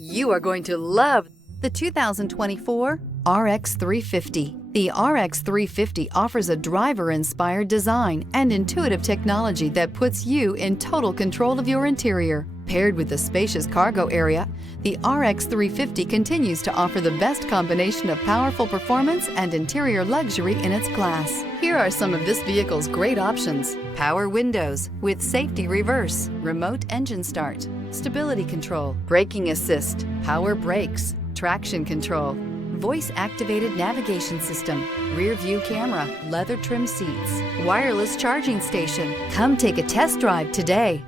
You are going to love the 2024 RX 350. The RX 350 offers a driver-inspired design and intuitive technology that puts you in total control of your interior. Paired with the spacious cargo area, the RX 350 continues to offer the best combination of powerful performance and interior luxury in its class. Here are some of this vehicle's great options: power windows with safety reverse, remote engine start, stability control, braking assist, power brakes, traction control, voice-activated navigation system, rear view camera, leather trim seats, wireless charging station. Come take a test drive today.